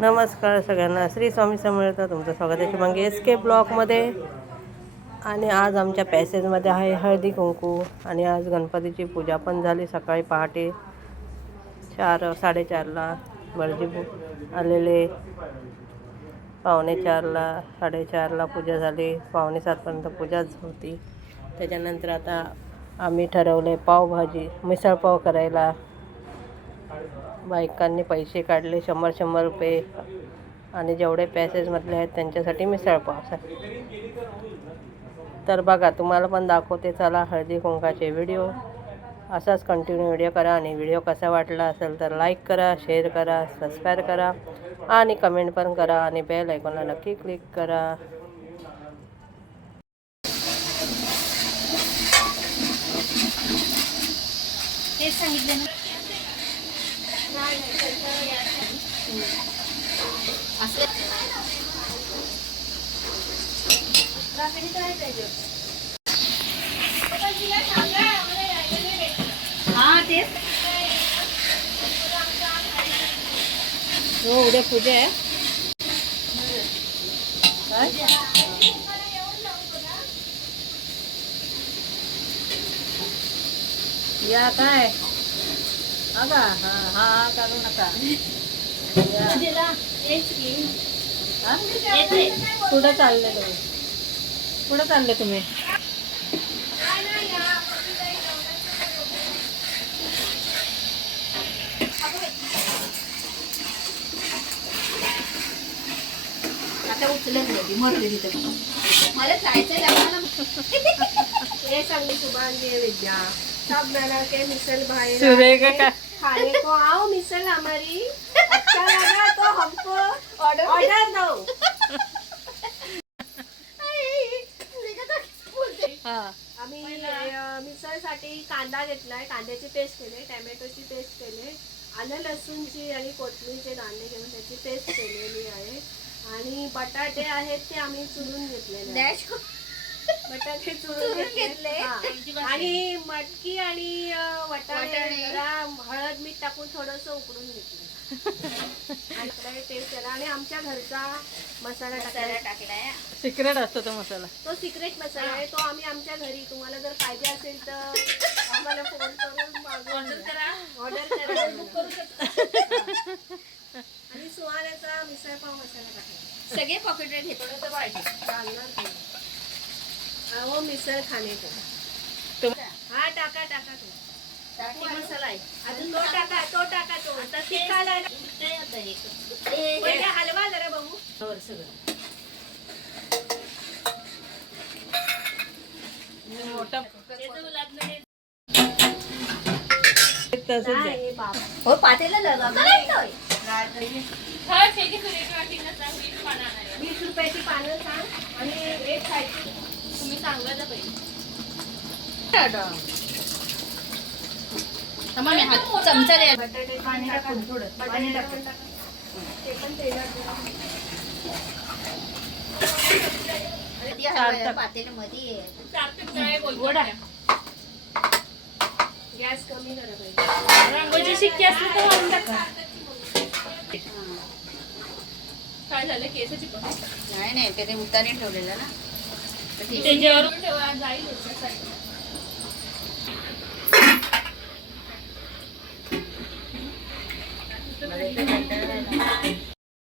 नमस्कार सगळ्यांना, श्री स्वामी समर्थ. तुमचं स्वागत आहे शुभांगी SK ब्लॉगमध्ये. आणि आज आमच्या पॅसेजमध्ये आहे हळदी कुंकू. आणि आज गणपतीची पूजा पण झाली सकाळी पहाटे 4-4:30ला. बळजी आलेले 4:45ला, 4:30ला पूजा झाली. 6:45पर्यंत पूजाच होती. त्याच्यानंतर आता आम्ही ठरवले पावभाजी मिसळपाव करायला. बायकांनी पैसे काढले 100-100 रुपये. आणि जेवढे पॅसेजमधले आहेत त्यांच्यासाठी मिसळपाव. तर बघा, तुम्हाला पण दाखवते चला हळदी कुंकाचे व्हिडिओ. असाच कंटिन्यू व्हिडिओ करा. आणि व्हिडिओ कसा वाटला असेल तर लाईक करा, शेअर करा, सबस्क्राईब करा आणि कमेंट पण करा. आणि बेल आयकॉनला नक्की क्लिक करा. तेच सांगितलं ना. हा तेच. हो, उद्या पूजा आहे. या काय अगा हा हा करू नका. कुठं चालले तुम्ही? कुठं चालले तुम्ही? आता उचलत नाही मरते तिथं. मला जायचं लग्नाला. ये सांगली शुभांगी विद्या सब मेरा के मिसल भाई सुरेखा का खाने को आओ मिसल हमारी अच्छा लगा तो हमको ऑर्डर दो. आम्ही मिसळसाठी कांदा घेतलाय, कांद्याची पेस्ट केली, टॅमॅटोची पेस्ट केली, आलं लसूणची आणि कोथिंबीरचे दाणे घेऊन त्याची पेस्ट केलेली आहे. आणि बटाटे आहेत ते आम्ही चुरून घेतलेले. बटाटे चुरून घेतले. आणि मटकी आणि वाटाणे जरा हळद मीठ टाकून थोडस उकडून घेतलं. आणि टेस्ट केला. आणि आमच्या घरचा मसाला टाकलाय. सिक्रेट असतो तो मसाला. तो सिक्रेट मसाला आहे. तो आम्ही आमच्या घरी, तुम्हाला जर पाहिजे असेल तर आम्हाला फोन करून ऑर्डर करा. बुक करू शकता. आणि सुहाण्याचा मिसळपाव मसाला टाकला. सगळे पॉकेट घेतो तर पाहिजे. चालणार वो मिसळ खाने को. हा टाका टाका तो. मसाला आहे अजून तो टाका तो टाका तो. आता तिखाला हलवा जरा बघू. मोठा हो पातेला लगावतोय. 20 रुपयाची पानं सांग. आणि एक खायची तुम्ही सांगा ना पहिले. चमचा द्या. बटाटे पाणी टाकून थोडं बटाटे टाकून टाका. ते पण तेलात पातेल्यामध्ये गॅस कमी करा पाहिजे. रंगोची शिक्की असली तर वाढून टाका. काय झालं केसाची नाही ते उताने ठेवलेलं ना त्याच्यावरून ठेवा जाईल.